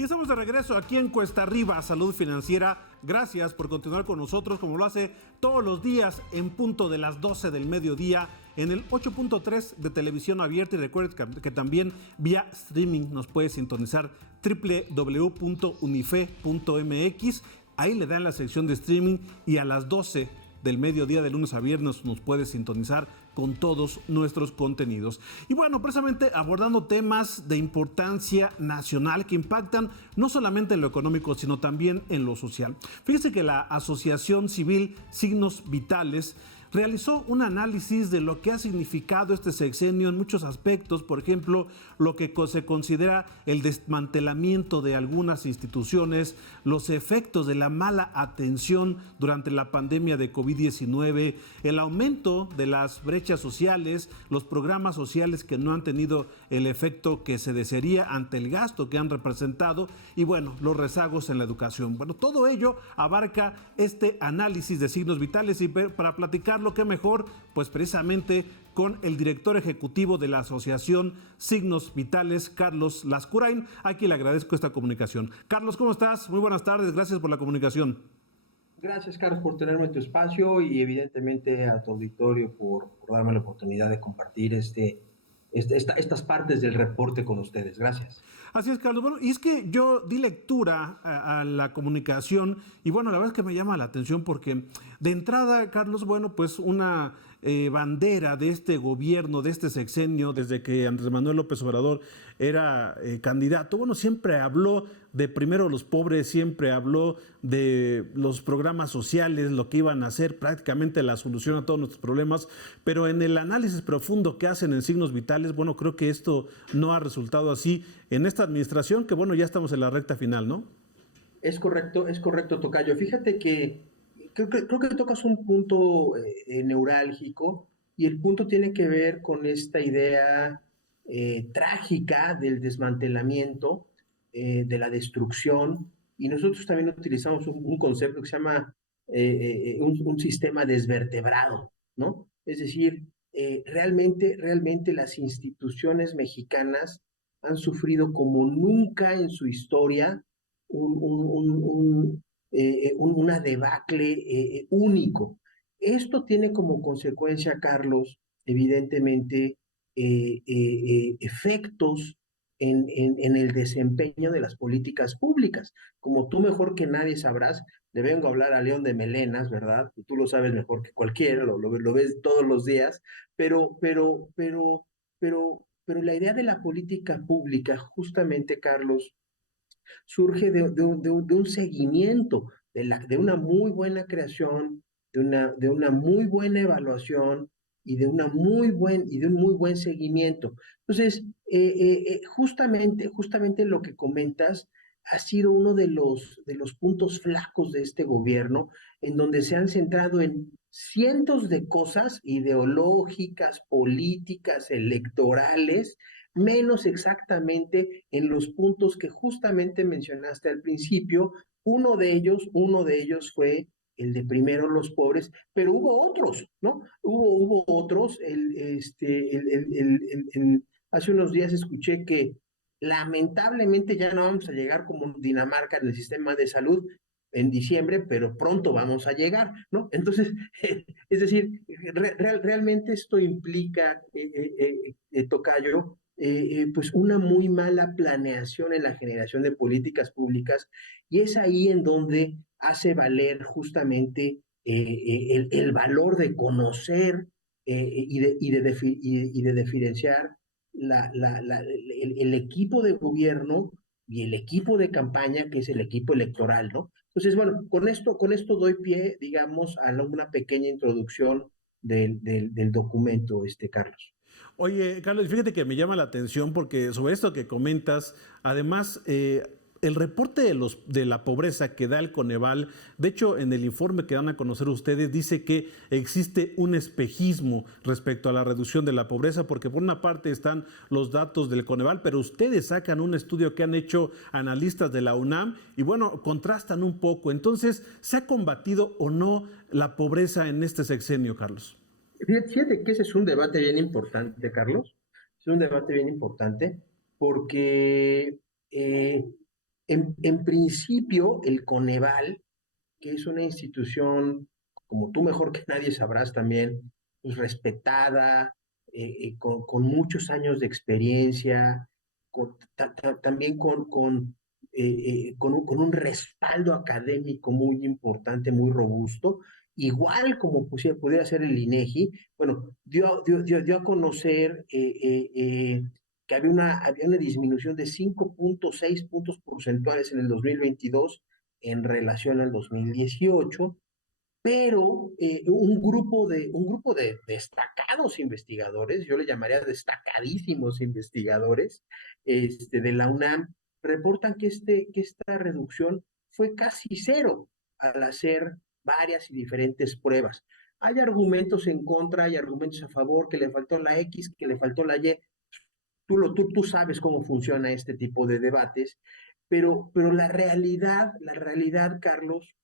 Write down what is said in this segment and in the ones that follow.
Y estamos de regreso aquí en Cuesta Arriba, Salud Financiera. Gracias por continuar con nosotros como lo hace todos los días en punto de las 12 del mediodía en el 8.3 de televisión abierta. Y recuerden que también vía streaming nos puede sintonizar www.unife.mx. Ahí le dan la sección de streaming y a las 12 del mediodía de lunes a viernes nos puede sintonizar con todos nuestros contenidos. Y bueno, precisamente abordando temas de importancia nacional que impactan no solamente en lo económico, sino también en lo social. Fíjese que la Asociación Civil Signos Vitales realizó un análisis de lo que ha significado este sexenio en muchos aspectos, por ejemplo, lo que se considera el desmantelamiento de algunas instituciones, los efectos de la mala atención durante la pandemia de COVID-19, el aumento de las brechas sociales, los programas sociales que no han tenido el efecto que se desearía ante el gasto que han representado y bueno, los rezagos en la educación. Bueno, todo ello abarca este análisis de signos vitales y para platicar lo que mejor, pues precisamente con el director ejecutivo de la Asociación Signos Vitales, Carlos Lascurain, a quien le agradezco esta comunicación. Carlos, ¿cómo estás? Muy buenas tardes, gracias por la comunicación. Gracias, Carlos, por tenerme en tu espacio y evidentemente a tu auditorio por darme la oportunidad de compartir estas partes del reporte con ustedes. Gracias. Así es, Carlos. Bueno, y es que yo di lectura a la comunicación y bueno, la verdad es que me llama la atención porque de entrada, Carlos, bueno, pues una bandera de este gobierno, de este sexenio, desde que Andrés Manuel López Obrador era candidato, bueno, siempre habló de primero los pobres, siempre habló de los programas sociales, lo que iban a hacer, prácticamente la solución a todos nuestros problemas, pero en el análisis profundo que hacen en Signos Vitales, bueno, creo que esto no ha resultado así en esta administración, que bueno, ya estamos en la recta final, ¿no? Es correcto, Tocayo. Fíjate que creo que tocas un punto neurálgico y el punto tiene que ver con esta idea trágica del desmantelamiento, de la destrucción, y nosotros también utilizamos un concepto que se llama un sistema desvertebrado, ¿no? Es decir, realmente las instituciones mexicanas han sufrido como nunca en su historia una debacle único. Esto tiene como consecuencia, Carlos, evidentemente, efectos en el desempeño de las políticas públicas. Como tú mejor que nadie sabrás, le vengo a hablar a León de Melenas, ¿verdad? Tú lo sabes mejor que cualquiera, lo ves todos los días, pero la idea de la política pública, justamente, Carlos, surge de un seguimiento, de una muy buena creación, de una muy buena evaluación y de un muy buen seguimiento. Entonces, justamente lo que comentas ha sido uno de los puntos flacos de este gobierno, en donde se han centrado en cientos de cosas ideológicas, políticas, electorales, menos exactamente en los puntos que justamente mencionaste al principio. Uno de ellos fue el de primero los pobres, pero hubo otros, ¿no? Hubo otros. Hace unos días escuché que lamentablemente ya no vamos a llegar como Dinamarca en el sistema de salud en diciembre, pero pronto vamos a llegar, ¿no? Entonces, es decir, realmente esto implica, Tocayo, pues una muy mala planeación en la generación de políticas públicas, y es ahí en donde hace valer justamente el valor de conocer y de diferenciar el equipo de gobierno y el equipo de campaña, que es el equipo electoral, ¿no? Entonces, bueno, con esto doy pie, digamos, a una pequeña introducción del documento, Carlos. Oye, Carlos, fíjate que me llama la atención porque sobre esto que comentas, además, el reporte de la pobreza que da el Coneval, de hecho, en el informe que dan a conocer ustedes, dice que existe un espejismo respecto a la reducción de la pobreza, porque por una parte están los datos del Coneval, pero ustedes sacan un estudio que han hecho analistas de la UNAM y bueno, contrastan un poco. Entonces, ¿se ha combatido o no la pobreza en este sexenio, Carlos? Fíjate que ese es un debate bien importante, Carlos. Es un debate bien importante porque En principio, el Coneval, que es una institución, como tú mejor que nadie sabrás también, pues respetada, con muchos años de experiencia, también con un respaldo académico muy importante, muy robusto, igual como pudiera ser el INEGI. Bueno, dio a conocer que había una disminución de 5.6 puntos porcentuales en el 2022 en relación al 2018, pero un grupo de destacados investigadores, yo le llamaría destacadísimos investigadores de la UNAM, reportan que esta reducción fue casi cero al hacer varias y diferentes pruebas. Hay argumentos en contra, hay argumentos a favor, que le faltó la X, que le faltó la Y. Tú sabes cómo funciona este tipo de debates, pero la realidad, Carlos,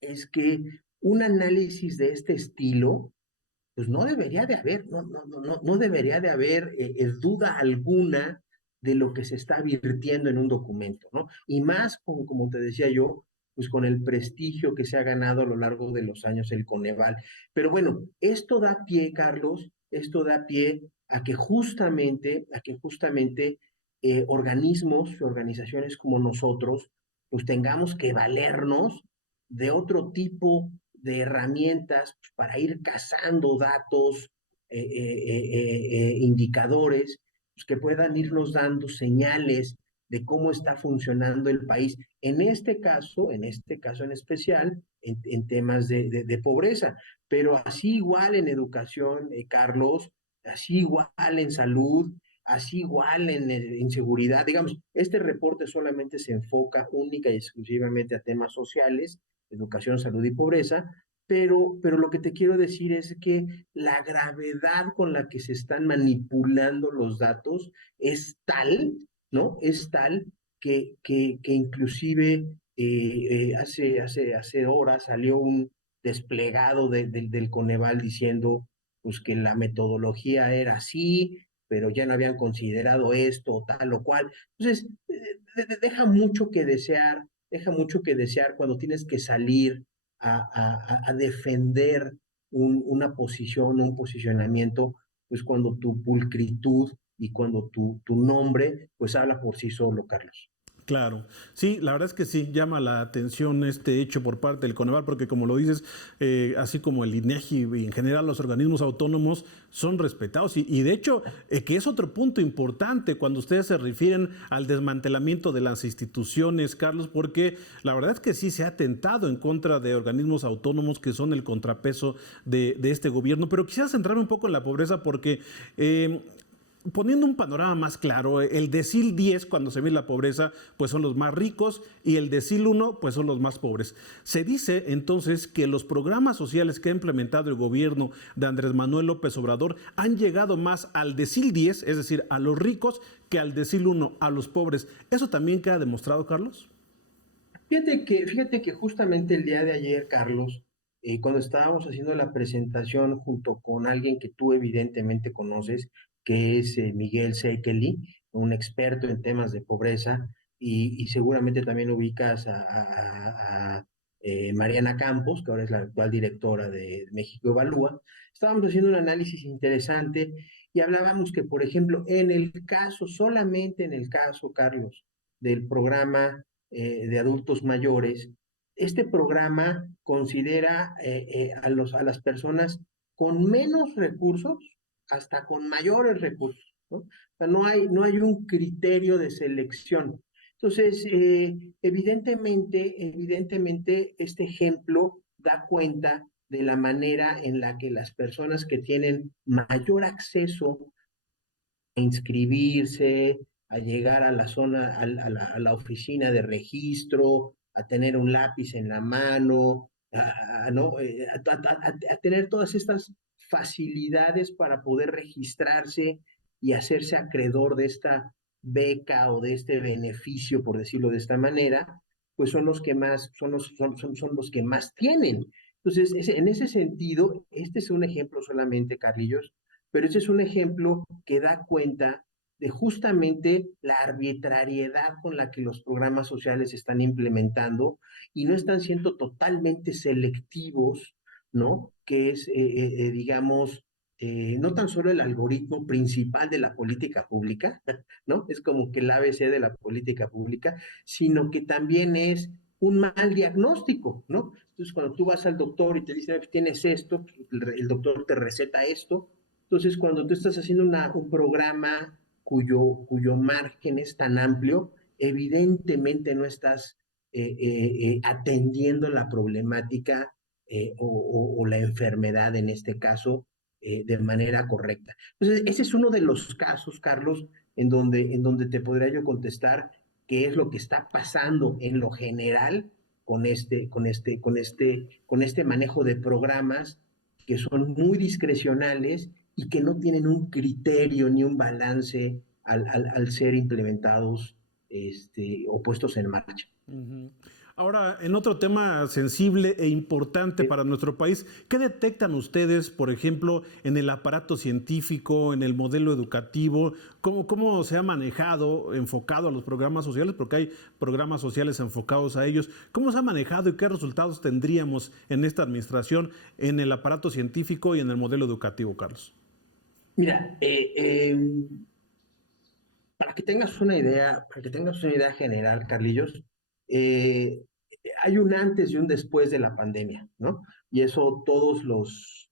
es que un análisis de este estilo, pues no debería de haber, no debería de haber duda alguna de lo que se está virtiendo en un documento, ¿no? Y más, como te decía yo, pues con el prestigio que se ha ganado a lo largo de los años el Coneval. Pero bueno, esto da pie, Carlos, esto da pie a que justamente organismos y organizaciones como nosotros, pues tengamos que valernos de otro tipo de herramientas para ir cazando datos, indicadores, pues, que puedan irnos dando señales de cómo está funcionando el país. En este caso en especial, en temas de pobreza, pero así igual en educación, Carlos, así igual en salud, así igual en seguridad. Digamos, este reporte solamente se enfoca única y exclusivamente a temas sociales, educación, salud y pobreza, pero lo que te quiero decir es que la gravedad con la que se están manipulando los datos es tal, ¿no? Es tal que inclusive hace horas salió un desplegado del Coneval diciendo pues que la metodología era así, pero ya no habían considerado esto, tal o cual. Entonces, deja mucho que desear cuando tienes que salir a defender una posición, un posicionamiento, pues cuando tu pulcritud y cuando tu nombre, pues habla por sí solo, Carlos. Claro, sí, la verdad es que sí, llama la atención este hecho por parte del Coneval, porque como lo dices, así como el INEGI y en general los organismos autónomos son respetados y de hecho, que es otro punto importante cuando ustedes se refieren al desmantelamiento de las instituciones, Carlos, porque la verdad es que sí se ha atentado en contra de organismos autónomos que son el contrapeso de este gobierno, pero quisiera centrarme un poco en la pobreza porque poniendo un panorama más claro, el decil 10 cuando se ve la pobreza, pues son los más ricos y el decil 1 pues son los más pobres. Se dice entonces que los programas sociales que ha implementado el gobierno de Andrés Manuel López Obrador han llegado más al decil 10, es decir, a los ricos, que al decil 1, a los pobres. ¿Eso también queda demostrado, Carlos? Fíjate que justamente el día de ayer, Carlos, cuando estábamos haciendo la presentación junto con alguien que tú evidentemente conoces, que es Miguel Sekeli, un experto en temas de pobreza, y seguramente también ubicas a Mariana Campos, que ahora es la actual directora de México Evalúa. Estábamos haciendo un análisis interesante y hablábamos que, por ejemplo, solamente en el caso, Carlos, del programa de adultos mayores, este programa considera a las personas con menos recursos hasta con mayores recursos, ¿no? O sea, no hay un criterio de selección. Entonces, evidentemente, este ejemplo da cuenta de la manera en la que las personas que tienen mayor acceso a inscribirse, a llegar a la zona, a la oficina de registro, a tener un lápiz en la mano, ¿no? A tener todas estas facilidades para poder registrarse y hacerse acreedor de esta beca o de este beneficio, por decirlo de esta manera, pues son los que más, son los que más tienen. Entonces, en ese sentido, este es un ejemplo solamente, Carlillos, pero ese es un ejemplo que da cuenta de justamente la arbitrariedad con la que los programas sociales se están implementando y no están siendo totalmente selectivos, ¿no? Que es, digamos, no tan solo el algoritmo principal de la política pública, ¿no? Es como que el ABC de la política pública, sino que también es un mal diagnóstico, ¿no? Entonces, cuando tú vas al doctor y te dicen, tienes esto, el doctor te receta esto. Entonces, cuando tú estás haciendo un programa cuyo margen es tan amplio, evidentemente no estás atendiendo la problemática o la enfermedad en este caso de manera correcta. Entonces, ese es uno de los casos, Carlos, en donde te podría yo contestar qué es lo que está pasando en lo general con este manejo de programas que son muy discrecionales y que no tienen un criterio ni un balance al ser implementados o puestos en marcha. Ujú. Ahora, en otro tema sensible e importante para nuestro país, ¿qué detectan ustedes, por ejemplo, en el aparato científico, en el modelo educativo? ¿Cómo se ha manejado, enfocado a los programas sociales? Porque hay programas sociales enfocados a ellos. ¿Cómo se ha manejado y qué resultados tendríamos en esta administración, en el aparato científico y en el modelo educativo, Carlos? Mira, para que tengas una idea general, Carlillos, eh, hay un antes y un después de la pandemia, ¿no? Y eso todos los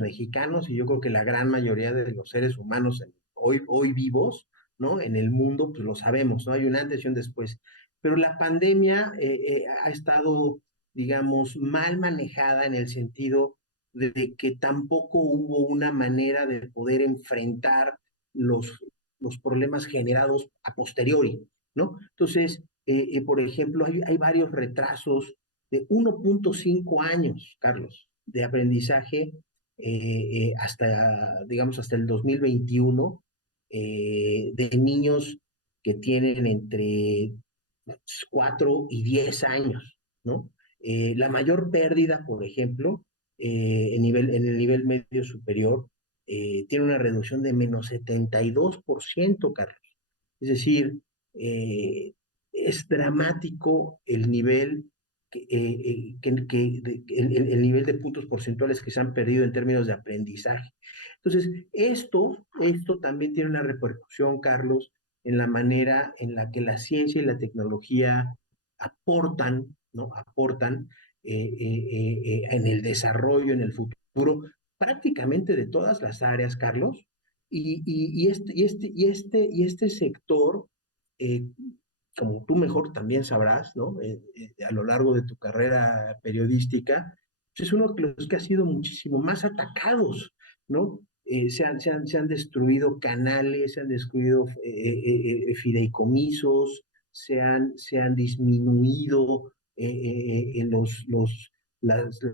mexicanos, y yo creo que la gran mayoría de los seres humanos hoy vivos, ¿no? En el mundo, pues lo sabemos, ¿no? Hay un antes y un después. Pero la pandemia ha estado, digamos, mal manejada en el sentido de que tampoco hubo una manera de poder enfrentar los, los problemas generados a posteriori, ¿no? Entonces, por ejemplo, hay varios retrasos de 1.5 años, Carlos, de aprendizaje digamos, hasta el 2021, de niños que tienen entre 4 y 10 años, ¿no? La mayor pérdida, por ejemplo, en el nivel medio superior, tiene una reducción de -72%, Carlos. Es decir, es dramático el nivel el nivel de puntos porcentuales que se han perdido en términos de aprendizaje. Entonces, esto también tiene una repercusión, Carlos, en la manera en la que la ciencia y la tecnología aportan, ¿no? Aportan en el desarrollo, en el futuro, prácticamente de todas las áreas, Carlos. Y este sector, eh, como tú mejor también sabrás, ¿no? A lo largo de tu carrera periodística, pues es uno de los que ha sido muchísimo más atacados, ¿no? Se han destruido canales, se han destruido fideicomisos, se han disminuido las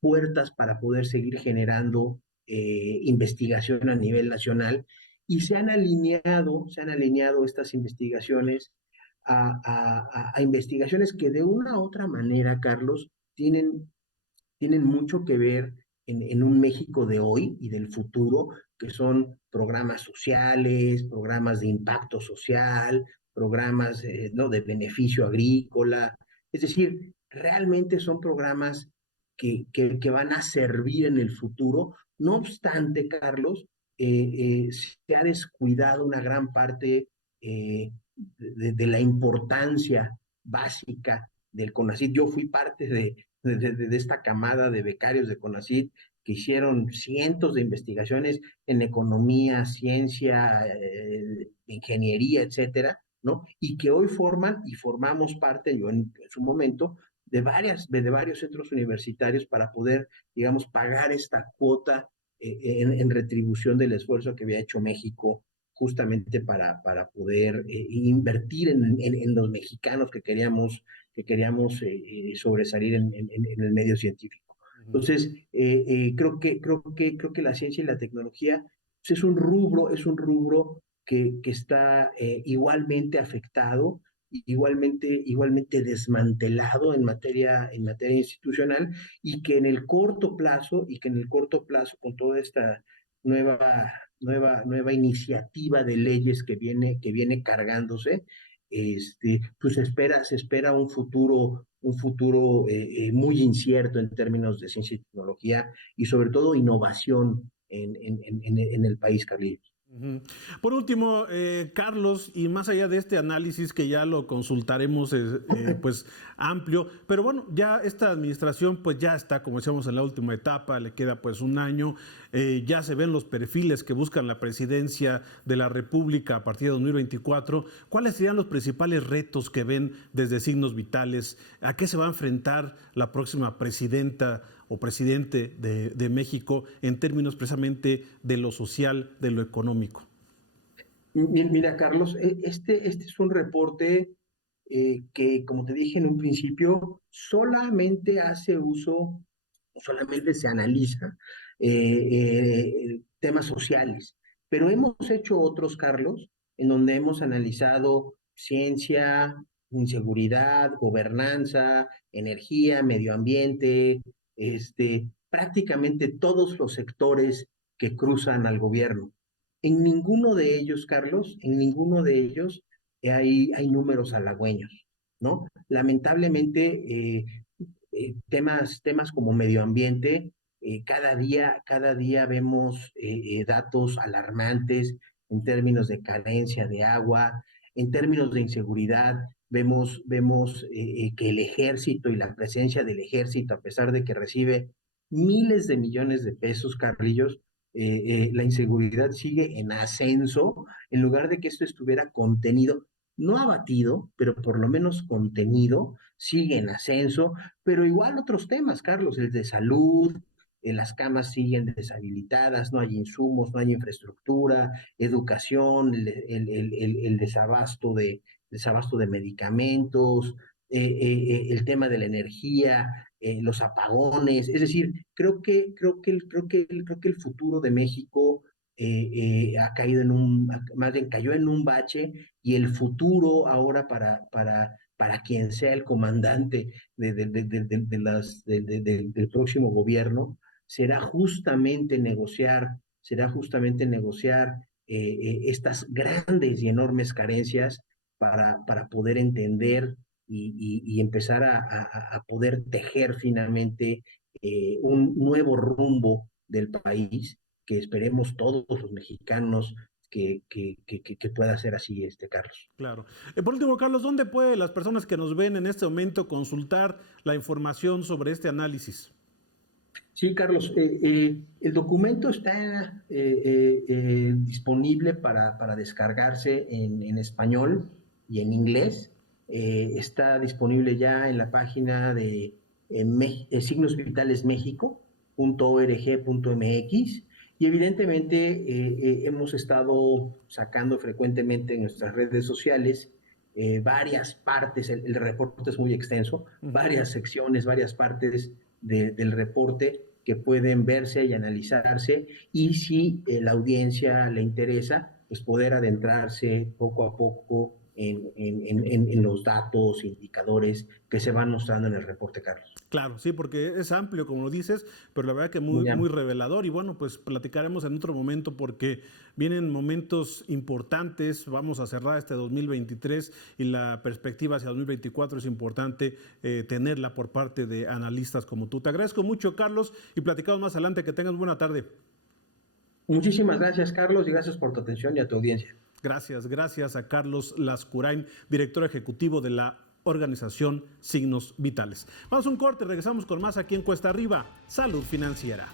puertas para poder seguir generando investigación a nivel nacional y se han alineado estas investigaciones a investigaciones que de una u otra manera, Carlos, tienen mucho que ver en un México de hoy y del futuro, que son programas sociales, programas de impacto social, programas ¿no? de beneficio agrícola. Es decir, realmente son programas que van a servir en el futuro. No obstante, Carlos, se ha descuidado una gran parte de la importancia básica del CONACYT. Yo fui parte de esta camada de becarios de CONACYT que hicieron cientos de investigaciones en economía, ciencia, ingeniería, etcétera, ¿no? Y que hoy forman y formamos parte, yo en su momento, de varios centros universitarios para poder, digamos, pagar esta cuota en retribución del esfuerzo que había hecho México justamente para poder invertir en los mexicanos que queríamos sobresalir en el medio científico. Entonces, creo que la ciencia y la tecnología pues, es un rubro que está igualmente afectado, igualmente desmantelado en materia institucional y que en el corto plazo, con toda esta nueva nueva iniciativa de leyes que viene cargándose, pues se espera un futuro muy incierto en términos de ciencia y tecnología y sobre todo innovación en el país, Carlitos. Ujú. Por último, Carlos, y más allá de este análisis que ya lo consultaremos pues amplio, pero bueno, ya esta administración pues ya está, como decíamos, en la última etapa, le queda pues un año, ya se ven los perfiles que buscan la presidencia de la República a partir de 2024. ¿Cuáles serían los principales retos que ven desde Signos Vitales? ¿A qué se va a enfrentar la próxima presidenta o presidente de México en términos precisamente de lo social, de lo económico? Mira, Carlos, este es un reporte que, como te dije en un principio, solamente hace uso, solamente se analiza temas sociales, pero hemos hecho otros, Carlos, en donde hemos analizado ciencia, inseguridad, gobernanza, energía, medio ambiente, prácticamente todos los sectores que cruzan al gobierno. En ninguno de ellos, Carlos, en ninguno de ellos hay números halagüeños, ¿no? Lamentablemente, temas como medio ambiente, cada día vemos datos alarmantes en términos de carencia de agua, en términos de inseguridad, vemos que el ejército y la presencia del ejército, a pesar de que recibe miles de millones de pesos, Carlillos, la inseguridad sigue en ascenso, en lugar de que esto estuviera contenido, no abatido, pero por lo menos contenido, sigue en ascenso, pero igual otros temas, Carlos, el de salud, las camas siguen deshabilitadas, no hay insumos, no hay infraestructura, educación, el desabasto de medicamentos, el tema de la energía, los apagones, es decir, creo que el futuro de México ha caído más bien cayó en un bache y el futuro ahora para quien sea el comandante del próximo gobierno será justamente negociar estas grandes y enormes carencias para poder entender y empezar a poder tejer finalmente un nuevo rumbo del país que esperemos todos los mexicanos que pueda ser así, Carlos. Claro. Por último, Carlos, ¿dónde pueden las personas que nos ven en este momento consultar la información sobre este análisis? Sí, Carlos, el documento está disponible para descargarse en español y en inglés. Está disponible ya en la página de Signos Vitales México.org.mx y evidentemente hemos estado sacando frecuentemente en nuestras redes sociales varias partes, el reporte es muy extenso, varias secciones, varias partes del reporte que pueden verse y analizarse y si la audiencia le interesa, pues poder adentrarse poco a poco en los datos, indicadores que se van mostrando en el reporte, Carlos. Claro, sí, porque es amplio, como lo dices, pero la verdad que muy, Muy muy amplio. revelador. Y bueno, pues platicaremos en otro momento porque vienen momentos importantes. Vamos a cerrar este 2023 y la perspectiva hacia 2024 es importante tenerla por parte de analistas como tú. Te agradezco mucho, Carlos, y platicamos más adelante. Que tengas buena tarde. Muchísimas gracias, Carlos, y gracias por tu atención y a tu audiencia. Gracias a Carlos Lascurain, director ejecutivo de la organización Signos Vitales. Vamos a un corte, regresamos con más aquí en Cuesta Arriba, Salud Financiera.